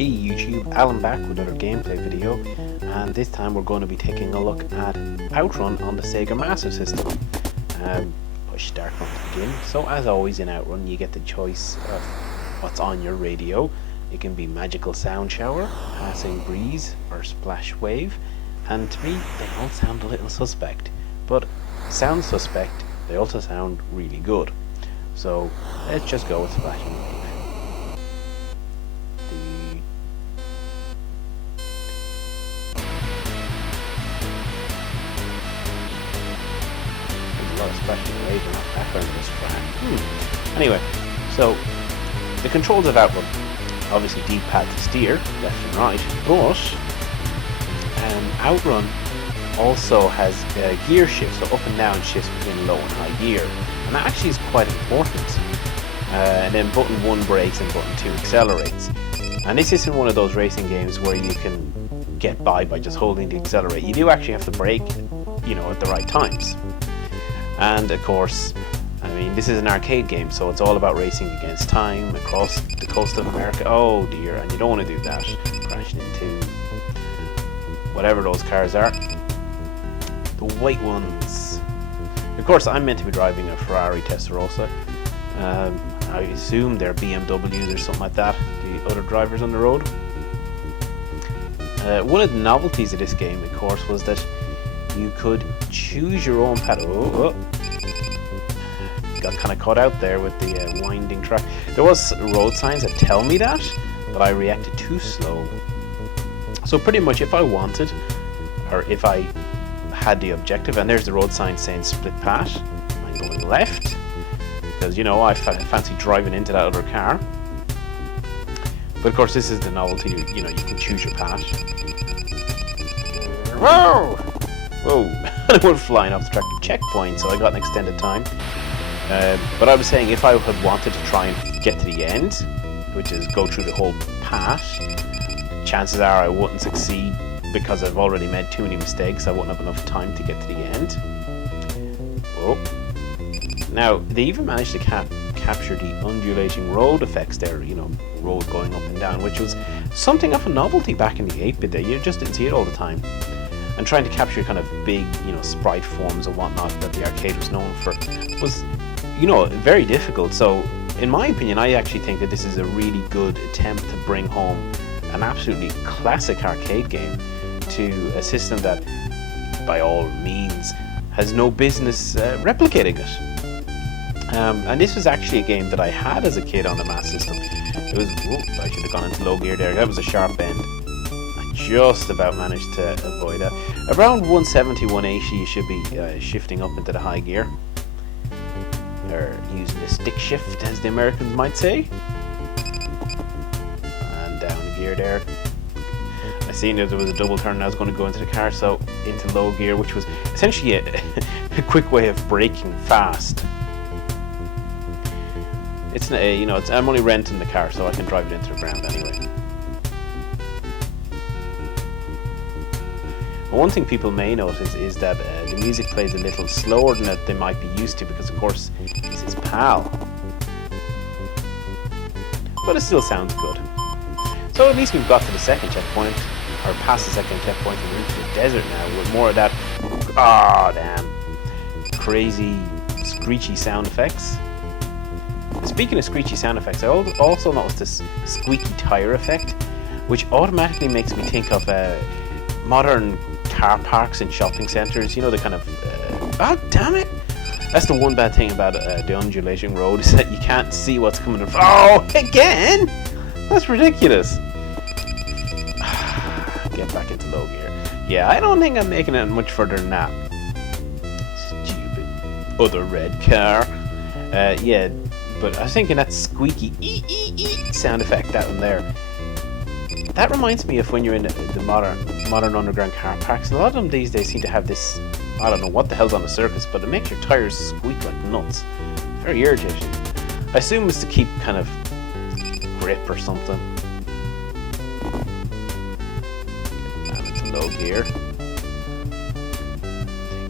Hey YouTube, Alan back with another gameplay video, and this time we're going to be taking a look at Outrun on the Sega Master System. Push start button to begin. So as always in Outrun you get the choice of what's on your radio. It can be magical sound shower, passing breeze, or splash wave, and to me they all sound a little suspect, but sound suspect, they also sound really good. So let's just go with splash wave. Splashing wave in that background of this track. Anyway, so the controls of Outrun, obviously D-pad to steer, left and right, but Outrun also has gear shifts, so up and down shifts between low and high gear, and that actually is quite important. And then button 1 brakes and button 2 accelerates. And this isn't one of those racing games where you can get by just holding the accelerate. You do actually have to brake, at the right times. And of course, this is an arcade game, so it's all about racing against time across the coast of America. Oh dear, and you don't want to do that. Crashing into whatever those cars are. The white ones. Of course, I'm meant to be driving a Ferrari Testarossa. I assume they're BMWs or something like that, the other drivers on the road. One of the novelties of this game, of course, was that you could choose your own path. Got kind of caught out there with the winding track. There was road signs that tell me that, but I reacted too slow. So pretty much if I wanted, or if I had the objective, and there's the road sign saying split path, I'm going left, because I fancy driving into that other car. But of course this is the novelty, you can choose your path. Whoa! Whoa, I went flying off the track to checkpoint, so I got an extended time. But I was saying if I had wanted to try and get to the end, which is go through the whole path, chances are I wouldn't succeed because I've already made too many mistakes. I wouldn't have enough time to get to the end. Whoa. Now, they even managed to capture the undulating road effects there, road going up and down, which was something of a novelty back in the 8-bit day. You just didn't see it all the time. And trying to capture kind of big, sprite forms and whatnot that the arcade was known for was, very difficult. So, in my opinion, I actually think that this is a really good attempt to bring home an absolutely classic arcade game to a system that, by all means, has no business replicating it. And this was actually a game that I had as a kid on the Master System. It was, I should have gone into low gear there. That was a sharp bend. Just about managed to avoid that. Around 170, 180 you should be shifting up into the high gear, or using the stick shift as the Americans might say, and down gear there. I seen that there was a double turn and I was going to go into the car, so into low gear, which was essentially a quick way of braking fast. It's I'm only renting the car so I can drive it into the ground anyway. One thing people may notice is that the music plays a little slower than that they might be used to, because of course this is PAL. But it still sounds good. So at least we've got to the second checkpoint, or past the second checkpoint, and we're into the desert now with more of that crazy screechy sound effects. Speaking of screechy sound effects, I also noticed this squeaky tire effect, which automatically makes me think of modern car parks and shopping centres, the kind of damn it! That's the one bad thing about the undulating road, is that you can't see what's coming in front. Oh, again! That's ridiculous. Get back into low gear. Yeah, I don't think I'm making it much further than that. Stupid other red car. Yeah, but I was thinking that squeaky sound effect, that one there. That reminds me of when you're in the modern underground car parks. A lot of them these days seem to have this, I don't know what the hell's on the circuits, but it makes your tires squeak like nuts. Very irritating. I assume it's to keep kind of grip or something. Down into low gear.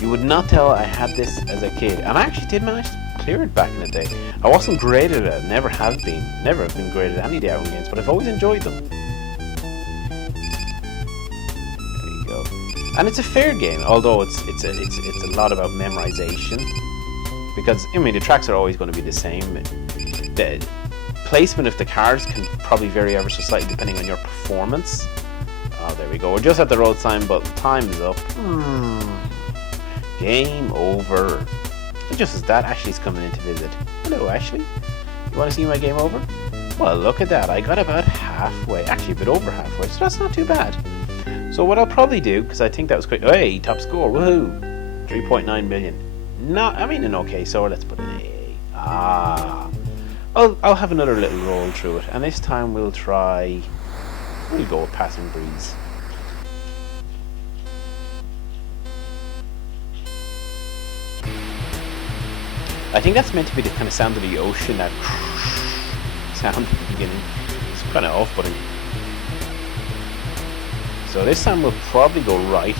You would not tell I had this as a kid, and I actually did manage to clear it back in the day. I wasn't graded at it, never have been graded at any of the Outrun games, but I've always enjoyed them. And it's a fair game, although it's a lot about memorization. Because I mean the tracks are always going to be the same. The placement of the cars can probably vary ever so slightly depending on your performance. Oh, there we go. We're just at the road sign, but time is up. Game over. And just as that, Ashley's coming in to visit. Hello, Ashley. You want to see my game over? Well, look at that. I got about halfway. Actually, a bit over halfway, so that's not too bad. So what I'll probably do, because I think that was quick. Hey, top score. Woohoo. 3.9 million. Not, I mean, an okay score. Let's put an A. I'll have another little roll through it. And this time we'll try... We'll go with Passing Breeze. I think that's meant to be the kind of sound of the ocean, that sound at the beginning. It's kind of off-putting. So this time we'll probably go right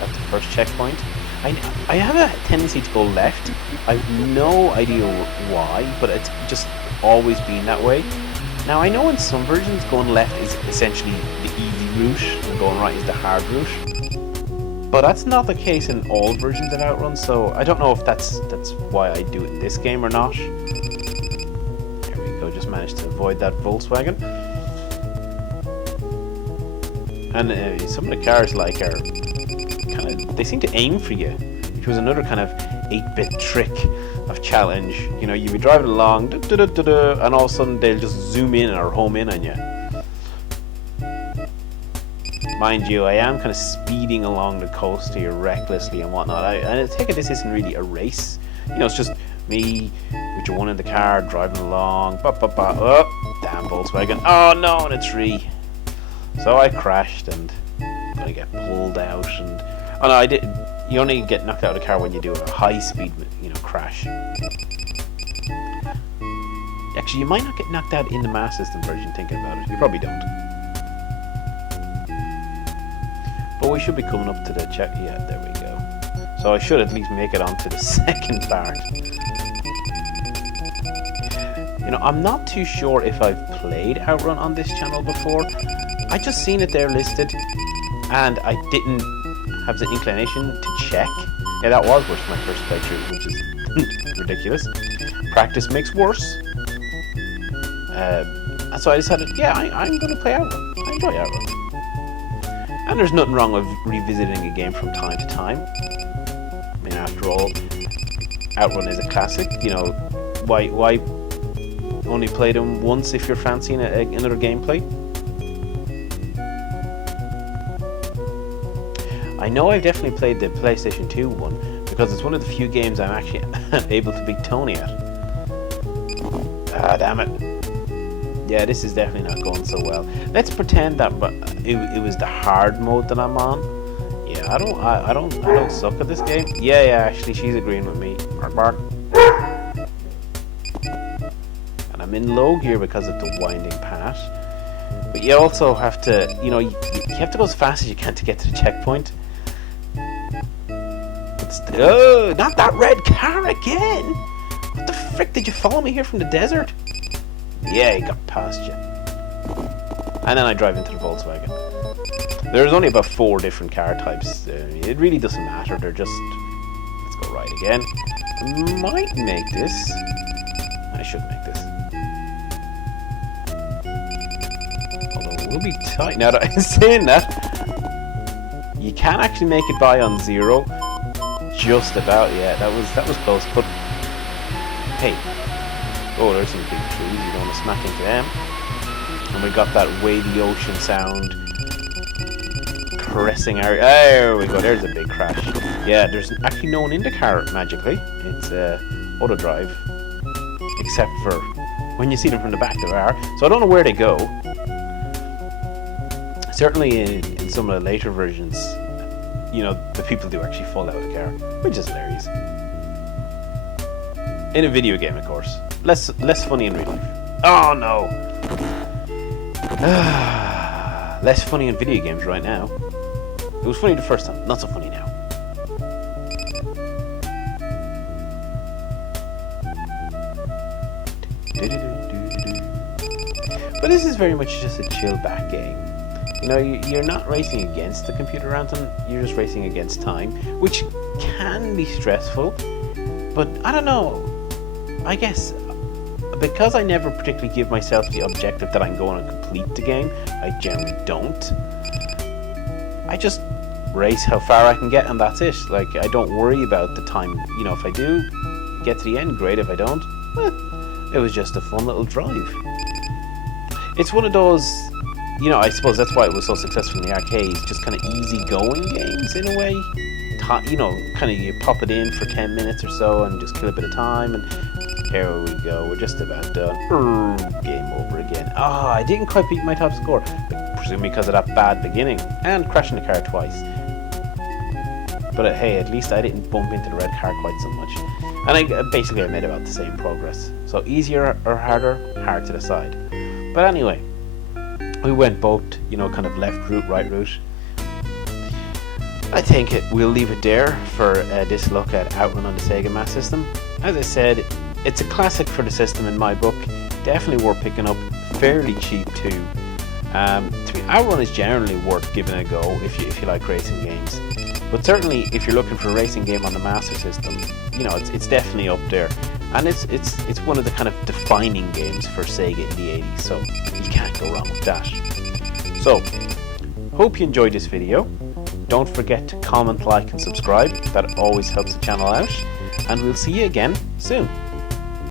at the first checkpoint. I have a tendency to go left. I have no idea why, but it's just always been that way. Now I know in some versions going left is essentially the easy route and going right is the hard route. But that's not the case in all versions of Outrun, so I don't know if that's why I do it in this game or not. There we go, just managed to avoid that Volkswagen. And some of the cars like are kind of, they seem to aim for you, which was another kind of 8-bit trick of challenge. You know, you'd be driving along, and all of a sudden they'll just zoom in or home in on you. Mind you, I am kind of speeding along the coast here recklessly and whatnot. And I take it this isn't really a race. You know, it's just me with your one in the car driving along. Oh, damn Volkswagen. Oh no, and a tree. So I crashed and I'm gonna get pulled out. And oh no, I did. You only get knocked out of the car when you do a high speed, you know, crash. Actually, you might not get knocked out in the Master System version. Thinking about it, you probably don't. But we should be coming up to the check. Yeah, there we go. So I should at least make it onto the second part. You know, I'm not too sure if I've played Outrun on this channel before. I just seen it there listed, and I didn't have the inclination to check. Yeah, that was worse my first playthrough, which is ridiculous. Practice makes worse. And so I decided, yeah, I'm going to play Outrun. I enjoy Outrun. And there's nothing wrong with revisiting a game from time to time. I mean, after all, Outrun is a classic. You know, why only play them once if you're fancying another gameplay? I know I've definitely played the PlayStation 2 one, because it's one of the few games I'm actually able to beat Tony at. Ah, damn it. Yeah, this is definitely not going so well. Let's pretend that it was the hard mode that I'm on. Yeah, I don't suck at this game. Yeah, actually, she's agreeing with me. Bark, bark. And I'm in low gear because of the winding path. But you also have to, you know, you have to go as fast as you can to get to the checkpoint. Oh, not that red car again! What the frick, did you follow me here from the desert? Yeah, he got past you. And then I drive into the Volkswagen. There's only about 4 different car types. It really doesn't matter, they're just... Let's go right again. I might make this. I should make this. Although it will be tight. Now that I'm saying that, you can actually make it by on 0. Just about, yeah, that was close, but hey, oh, there's some big trees, you don't want to smack into them. And we got that wavy ocean sound caressing our, there we go, there's a big crash. Yeah, there's actually no one in the car magically, it's auto drive, except for when you see them from the back there are, so I don't know where they go. Certainly in some of the later versions, you know, the people do actually fall out of the car, which is hilarious. In a video game, of course. Less funny in real life. Oh no! Less funny in video games right now. It was funny the first time, not so funny now. But this is very much just a chill back game. You know, you're not racing against the computer, Anton. You're just racing against time, which can be stressful. But I don't know. I guess because I never particularly give myself the objective that I'm going to complete the game, I generally don't. I just race how far I can get, and that's it. Like, I don't worry about the time. You know, if I do get to the end, great. If I don't, it was just a fun little drive. It's one of those, you know, I suppose that's why it was so successful in the arcades, just kind of easy-going games in a way. You know, kind of you pop it in for 10 minutes or so and just kill a bit of time, and here we go, we're just about done. Game over again. I didn't quite beat my top score, presumably because of that bad beginning, and crashing the car twice. But hey, at least I didn't bump into the red car quite so much. And I made about the same progress. So easier or harder? Hard to decide. But anyway, we went both, you know, kind of left route, right route. I think we'll leave it there for this look at Outrun on the Sega Master system. As I said, it's a classic for the system in my book. Definitely worth picking up. Fairly cheap too. Outrun is generally worth giving a go if you like racing games. But certainly, if you're looking for a racing game on the Master System, you know, it's definitely up there. And it's one of the kind of defining games for Sega in the 80s, so you can't go wrong with that. So, hope you enjoyed this video. Don't forget to comment, like and subscribe. That always helps the channel out. And we'll see you again soon.